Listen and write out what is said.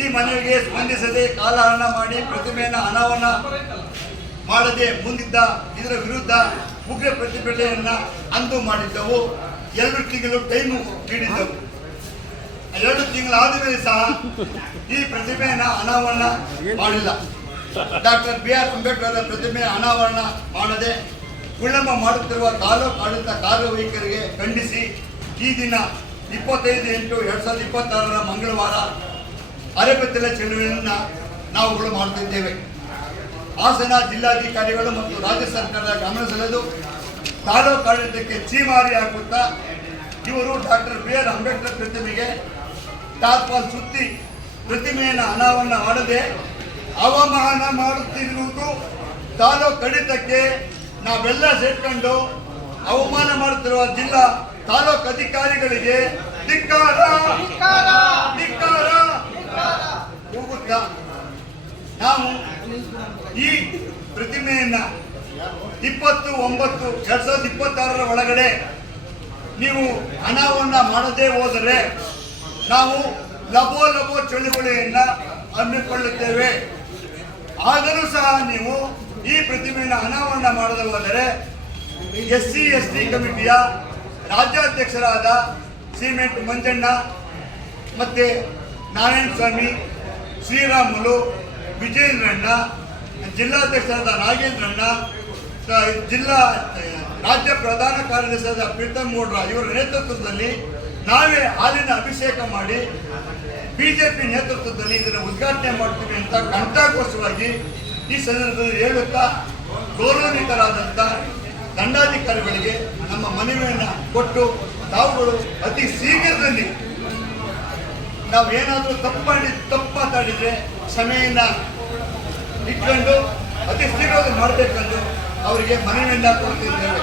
ಈ ಮನವಿಗೆ ಸ್ಪಂದಿಸದೆ ಕಾಲಹರಣ ಮಾಡಿ ಪ್ರತಿಮೆಯನ್ನು ಅನಾವರಣ ಮಾಡದೆ ಮುಂದಿದ್ದ ಇದರ ವಿರುದ್ಧ ಉಗ್ರ ಪ್ರತಿಭಟನೆಯನ್ನ ಅಂದು ಮಾಡಿದ್ದವು. 2 ತಿಂಗಳು ಟೈಮು ನೀಡಿದ್ದವು. 2 ತಿಂಗಳಾದ ಮೇಲೆ ಸಹ ಈ ಪ್ರತಿಮೆಯನ್ನು ಅನಾವರಣ ಮಾಡಿಲ್ಲ. ಡಾಕ್ಟರ್ BR ಅಂಬೇಡ್ಕರ್ ಪ್ರತಿಮೆ ಅನಾವರಣ ಮಾಡದೆ ವಿಳಂಬ ಮಾಡುತ್ತಿರುವ ತಾಲೂಕು ಆಡಳಿತ ಕಾರ್ಯವೈಖರಿಗೆ ಖಂಡಿಸಿ ಈ ದಿನ 25/8/2026 ಮಂಗಳವಾರ ಅರೆಬೆತ್ತಲೆ ಚಳುವಳಿಯನ್ನು ನಾವುಗಳು ಮಾಡುತ್ತಿದ್ದೇವೆ. ಹಾಸನ ಜಿಲ್ಲಾಧಿಕಾರಿಗಳು ಮತ್ತು ರಾಜ್ಯ ಸರ್ಕಾರದ ಗಮನ ಸೆಳೆದು ತಾಲೂಕು ಆಡಳಿತಕ್ಕೆ ಛೀಮಾರಿ ಹಾಕುತ್ತಾ ಇವರು ಡಾಕ್ಟರ್ BR ಅಂಬೇಡ್ಕರ್ ಪ್ರತಿಮೆಗೆ ಟಾರ್ಪಾಲ್ ಸುತ್ತಿ ಪ್ರತಿಮೆಯನ್ನು ಅನಾವರಣ ಮಾಡದೆ ಅವಮಾನ ಮಾಡುತ್ತಿರುವುದು ತಾಲೂಕು ಆಡಳಿತಕ್ಕೆ ನಾವೆಲ್ಲ ಸೇರ್ಕೊಂಡು ಅವಮಾನ ಮಾಡುತ್ತಿರುವ ಜಿಲ್ಲಾ ತಾಲೂಕು ಅಧಿಕಾರಿಗಳಿಗೆ ಧಿಕ್ಕಾರ ಹೋಗುತ್ತಾ ನಾವು ಈ ಪ್ರತಿಮೆಯನ್ನ 20/9/2026 ಒಳಗಡೆ ನೀವು ಅನಾವರಣ ಮಾಡದೇ ಹೋದರೆ ನಾವು ಲಬೋ ಚಳುವಳಿಯನ್ನ ಹಮ್ಮಿಕೊಳ್ಳುತ್ತೇವೆ. ಆದರೂ ಸಹ ನೀವು ಈ ಪ್ರತಿಮೆಯನ್ನು ಅನಾವರಣ ಮಾಡದೆ ಹೋದರೆ SC/ST ಕಮಿಟಿಯ ರಾಜ್ಯಾಧ್ಯಕ್ಷರಾದ ಸಿಮೆಂಟ್ ಮಂಜಣ್ಣ ಮತ್ತೆ ನಾರಾಯಣ ಸ್ವಾಮಿ, ಶ್ರೀರಾಮುಲು, ವಿಜಯೇಂದ್ರಣ್ಣ, ಜಿಲ್ಲಾಧ್ಯಕ್ಷರಾದ ನಾಗೇಂದ್ರಣ್ಣ, ಜಿಲ್ಲಾ ರಾಜ್ಯ ಪ್ರಧಾನ ಕಾರ್ಯದರ್ಶಿಯಾದ ಪ್ರೀತಮ್ ಮೋಡ್ರಾ ಇವರ ನೇತೃತ್ವದಲ್ಲಿ ನಾವೇ ಹಾಲಿನ ಅಭಿಷೇಕ ಮಾಡಿ ಬಿಜೆಪಿ ನೇತೃತ್ವದಲ್ಲಿ ಇದನ್ನು ಉದ್ಘಾಟನೆ ಮಾಡ್ತೀವಿ ಅಂತ ಕಂಠಘೋಷವಾಗಿ ಈ ಸಂದರ್ಭದಲ್ಲಿ ಹೇಳುತ್ತಾ ಗೌರವಾನ್ವಿತರಾದಂಥ ದಂಡಾಧಿಕಾರಿಗಳಿಗೆ ನಮ್ಮ ಮನವಿಯನ್ನು ಕೊಟ್ಟು ತಾವುಗಳು ಅತಿ ಶೀಘ್ರದಲ್ಲಿ ನಾವು ಏನಾದರೂ ತಪ್ಪು ಮಾತಾಡಿದರೆ ಕ್ಷಮೆಯನ್ನು ಇಟ್ಕೊಂಡು ಅತಿ ಶೀಘ್ರವಾಗಿ ಮಾಡಬೇಕೆಂದು ಅವರಿಗೆ ಮನವಿಯನ್ನು ಕೊಡ್ತಿದ್ದೇವೆ.